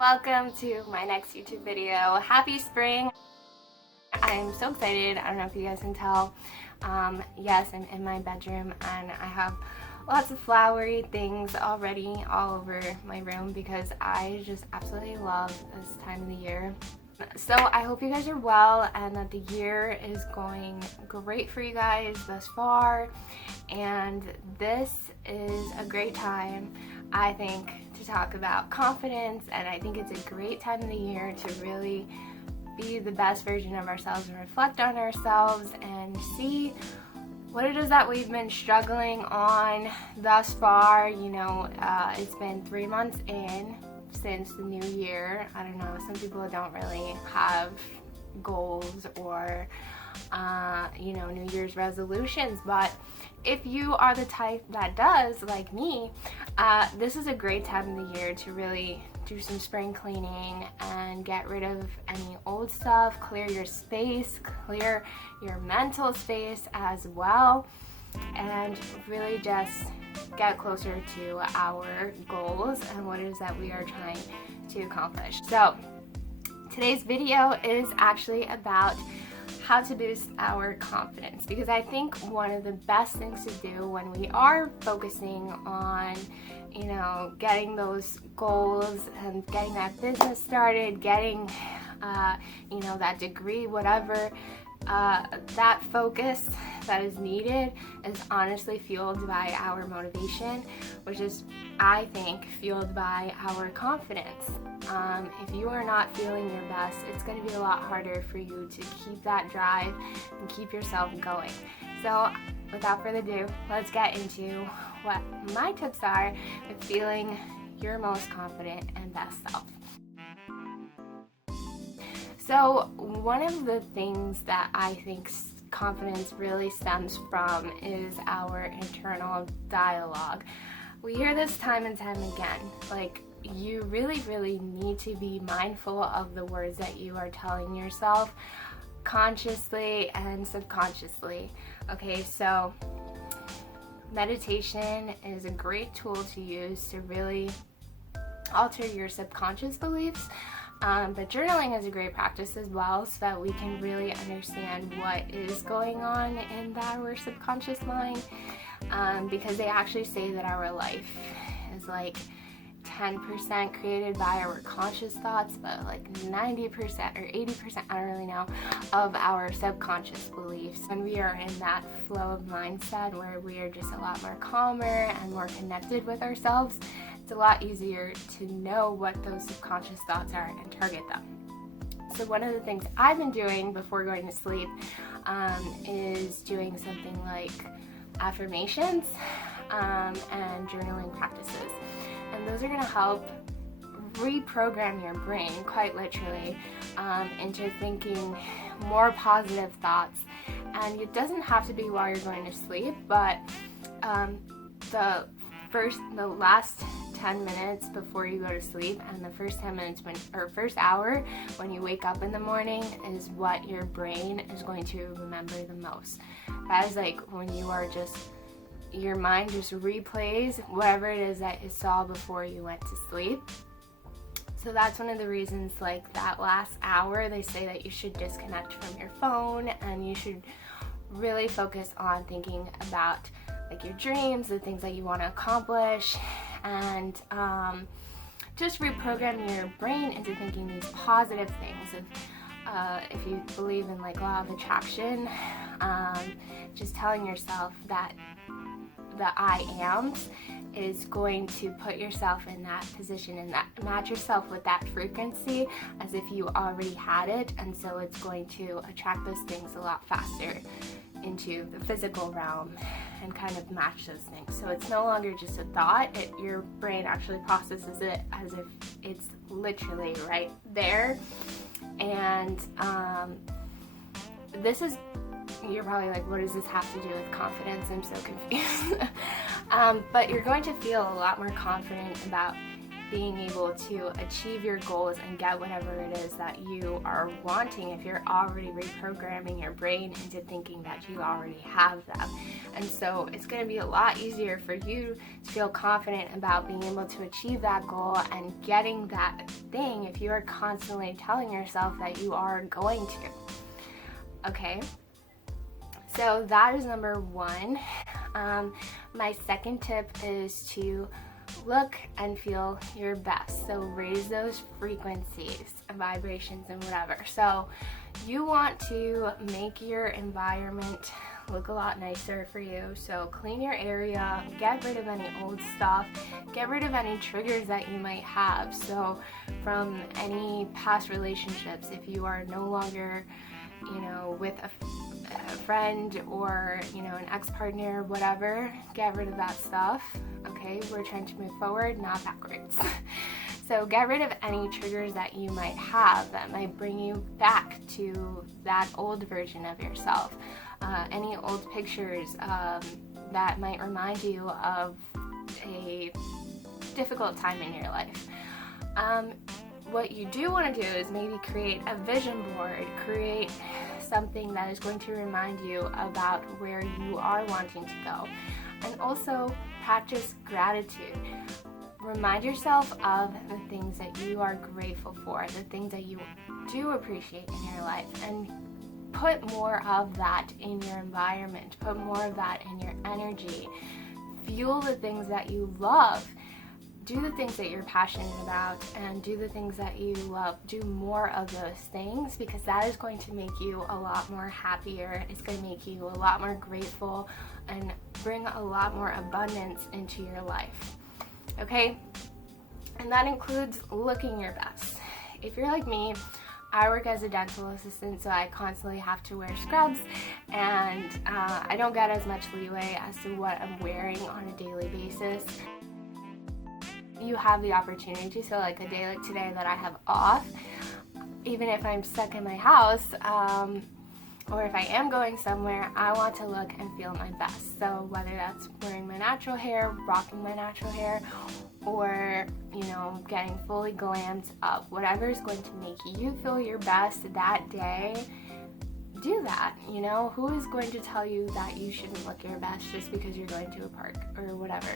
Welcome to my next YouTube video. Happy spring! I'm so excited. I don't know if you guys can tell. Yes, I'm in my bedroom and I have lots of flowery things already all over my room because I just absolutely love this time of the year. So I hope you guys are well and that the year is going great for you guys thus far, and this is a great time, I think, to talk about confidence, and I think it's a great time of the year to really be the best version of ourselves and reflect on ourselves and see what it is that we've been struggling on thus far. You know, it's been 3 months in since the new year. I don't know, some people don't really have goals or you know, New Year's resolutions, but if you are the type that does, like me, this is a great time of the year to really do some spring cleaning and get rid of any old stuff, clear your space, clear your mental space as well, and really just get closer to our goals and what it is that we are trying to accomplish. So today's video is actually about how to boost our confidence, because I think one of the best things to do when we are focusing on, you know, getting those goals and getting that business started, getting you know, that degree, whatever, that focus that is needed is honestly fueled by our motivation, which is, I think, fueled by our confidence. If you are not feeling your best, it's going to be a lot harder for you to keep that drive and keep yourself going. So without further ado, let's get into what my tips are for feeling your most confident and best self. So one of the things that I think confidence really stems from is our internal dialogue. We hear this time and time again, like, you really need to be mindful of the words that you are telling yourself consciously and subconsciously. Okay, so meditation is a great tool to use to really alter your subconscious beliefs. But journaling is a great practice as well, so that we can really understand what is going on in our subconscious mind, because they actually say that our life is like 10% created by our conscious thoughts, but like 90% or 80%, I don't really know, of our subconscious beliefs. When we are in that flow of mindset where we are just a lot more calmer and more connected with ourselves, it's a lot easier to know what those subconscious thoughts are and target them. So one of the things I've been doing before going to sleep is doing something like affirmations and journaling practices. And those are going to help reprogram your brain, quite literally, into thinking more positive thoughts. And it doesn't have to be while you're going to sleep, but the last 10 minutes before you go to sleep and the first 10 minutes first hour when you wake up in the morning is what your brain is going to remember the most. That is like when you are just, your mind just replays whatever it is that you saw before you went to sleep. So that's one of the reasons, like, that last hour they say that you should disconnect from your phone and you should really focus on thinking about, like, your dreams, the things that you want to accomplish, and just reprogram your brain into thinking these positive things. If you believe in, like, law of attraction, just telling yourself that the I ams is going to put yourself in that position and that match yourself with that frequency as if you already had it, and so it's going to attract those things a lot faster into the physical realm and kind of match those things. So it's no longer just a thought, your brain actually processes it as if it's literally right there. And this is, you're probably like, what does this have to do with confidence? I'm so confused. But you're going to feel a lot more confident about being able to achieve your goals and get whatever it is that you are wanting if you're already reprogramming your brain into thinking that you already have them. And so it's going to be a lot easier for you to feel confident about being able to achieve that goal and getting that thing if you are constantly telling yourself that you are going to. Okay? So that is number one. My second tip is to look and feel your best. So raise those frequencies, vibrations, and whatever. So you want to make your environment look a lot nicer for you. So clean your area, get rid of any old stuff, get rid of any triggers that you might have. So from any past relationships, if you are no longer, with a friend or, an ex-partner, whatever, get rid of that stuff. Okay, we're trying to move forward, not backwards. So get rid of any triggers that you might have that might bring you back to that old version of yourself. Any old pictures that might remind you of a difficult time in your life. What you do want to do is maybe create a vision board, create something that is going to remind you about where you are wanting to go. And also practice gratitude. Remind yourself of the things that you are grateful for, the things that you do appreciate in your life, and put more of that in your environment, put more of that in your energy. Fuel the things that you love. Do the things that you're passionate about and do the things that you love. Do more of those things because that is going to make you a lot more happier. It's going to make you a lot more grateful and bring a lot more abundance into your life. Okay? And that includes looking your best. If you're like me, I work as a dental assistant, so I constantly have to wear scrubs, and I don't get as much leeway as to what I'm wearing on a daily basis. You have the opportunity, so like a day like today that I have off, even if I'm stuck in my house, or if I am going somewhere, I want to look and feel my best. So whether that's wearing my natural hair, rocking my natural hair, or, getting fully glammed up, whatever is going to make you feel your best that day, do that. Who is going to tell you that you shouldn't look your best just because you're going to a park or whatever?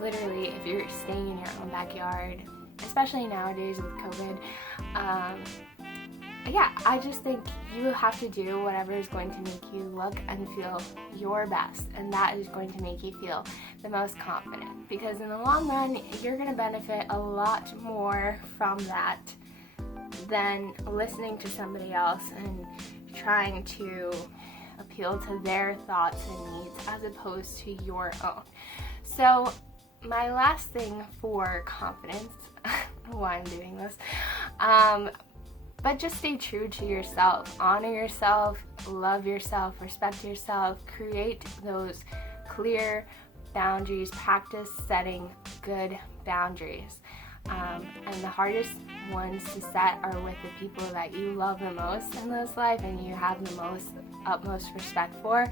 Literally, if you're staying in your own backyard, especially nowadays with COVID, I just think you have to do whatever is going to make you look and feel your best, and that is going to make you feel the most confident, because in the long run, you're going to benefit a lot more from that than listening to somebody else and trying to appeal to their thoughts and needs as opposed to your own. So my last thing for confidence, I don't know why I'm doing this, but just stay true to yourself. Honor yourself, love yourself, respect yourself, create those clear boundaries, practice setting good boundaries. And the hardest ones to set are with the people that you love the most in this life and you have the utmost respect for.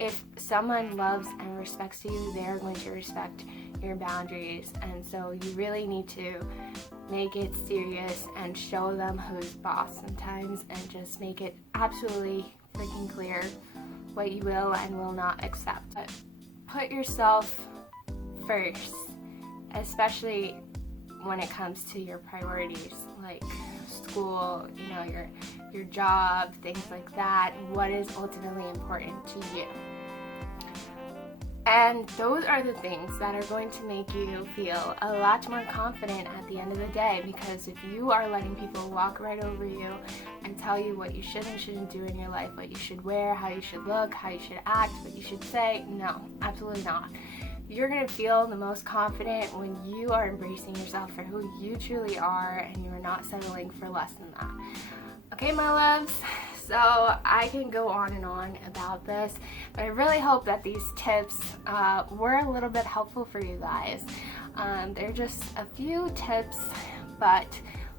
If someone loves and respects you, they're going to respect your boundaries, and so you really need to make it serious and show them who's boss sometimes, and just make it absolutely freaking clear what you will and will not accept. But put yourself first, especially when it comes to your priorities like school, your job, things like that. What is ultimately important to you? And those are the things that are going to make you feel a lot more confident at the end of the day, because if you are letting people walk right over you and tell you what you should and shouldn't do in your life, what you should wear, how you should look, how you should act, what you should say, no, absolutely not. You're going to feel the most confident when you are embracing yourself for who you truly are and you are not settling for less than that. Okay, my loves? So I can go on and on about this, but I really hope that these tips were a little bit helpful for you guys. They're just a few tips, but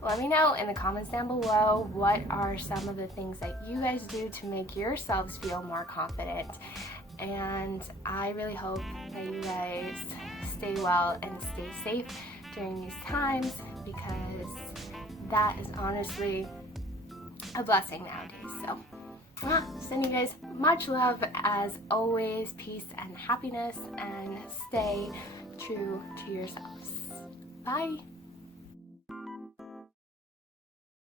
let me know in the comments down below what are some of the things that you guys do to make yourselves feel more confident. And I really hope that you guys stay well and stay safe during these times, because that is honestly a blessing nowadays. So sending you guys much love as always, peace and happiness, and stay true to yourselves. Bye.